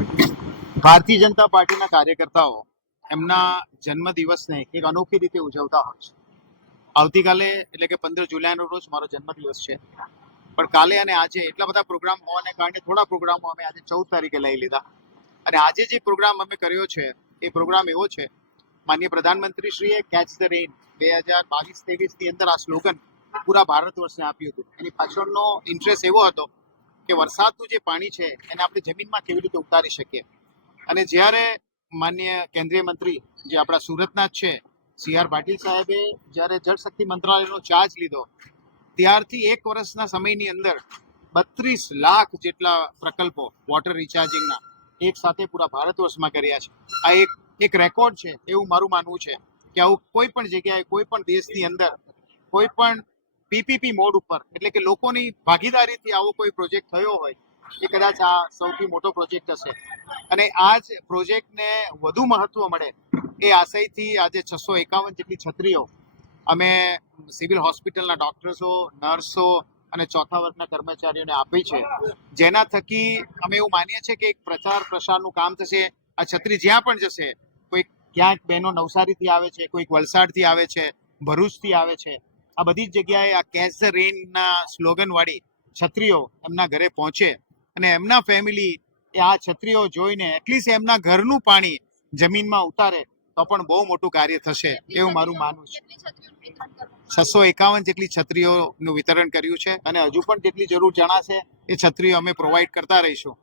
ભારતીય જનતા પાર્ટીના કાર્યકર્તાઓ એમના જન્મદિવસને એક અનોખી રીતે ઉજવતા હોય છે. આવતીકાલે એટલે કે 15 જુલાઈનો રોજ મારો જન્મદિવસ છે, પણ કાલે અને આજે એટલા બધા પ્રોગ્રામ હોવાને કારણે થોડા પ્રોગ્રામો અમે આજે 14 તારીખે લઈ લીધા. અને આજે જે પ્રોગ્રામ અમે કર્યો છે એ પ્રોગ્રામ એવો છે, માનનીય પ્રધાનમંત્રીશ્રીએ કેચ ધ રેઇન 2022-23ની અંદર આ સ્લોગન પૂરા ભારત વર્ષને આપ્યું હતું. એની પાછળનો ઇન્ટરેસ્ટ એવો હતો કે વરસાદનું જે પાણી છે એને આપણે જમીનમાં કેવી રીતે ઉતારી શકીએ. અને જ્યારે માનનીય કેન્દ્રીય મંત્રી જે આપણા સુરતના જ છે CR પાટીલ સાહેબે જ્યારે જળશક્તિ મંત્રાલયનો ચાર્જ લીધો ત્યારથી એક વર્ષના સમયની અંદર 32 લાખ જેટલા પ્રકલ્પો વોટર રિચાર્જિંગના એક સાથે પૂરા ભારત વર્ષમાં કર્યા છે. આ એક રેકોર્ડ છે એવું મારું માનવું છે કે આવું કોઈ પણ જગ્યાએ કોઈ પણ દેશની અંદર કોઈ પણ PPP મોડ ઉપર એટલે કે લોકોની ભાગીદારીથી આવો કોઈ પ્રોજેક્ટ થયો હોય એ કદાચ આ સૌથી મોટો પ્રોજેક્ટ હશે. અને આ જ પ્રોજેક્ટને વધુ મહત્વ મળે એ આશયથી આજે 651 જેટલી છત્રીઓ અમે સિવિલ હોસ્પિટલના ડોક્ટર્સો, નર્સો અને ચોથા વર્ગના કર્મચારીઓને આપી છે, જેના થકી અમે એવું માનીએ છીએ કે એક પ્રચાર પ્રસારનું કામ થશે. આ છત્રી જ્યાં પણ જશે, કોઈક ક્યાંક બહેનો નવસારીથી આવે છે, કોઈક વલસાડથી આવે છે, ભરૂચથી આવે છે, આ બધી જ જગ્યાએ આ કેચ ધ રેઇનના સ્લોગનવાળી છત્રીઓ એમના ઘરે પહોંચે અને એમના ફેમિલી આ છત્રીઓ જોઈને એટલીસ્ટ એમના ઘરનું પાણી જમીનમાં ઉતારે તો પણ બહુ મોટું કાર્ય થશે એવું મારું માનવું છે. 651 જેટલી છત્રીઓનું વિતરણ કર્યું છે અને હજુ પણ જેટલી જરૂર જણાશે એ છત્રીઓ અમે પ્રોવાઈડ કરતા રહીશું.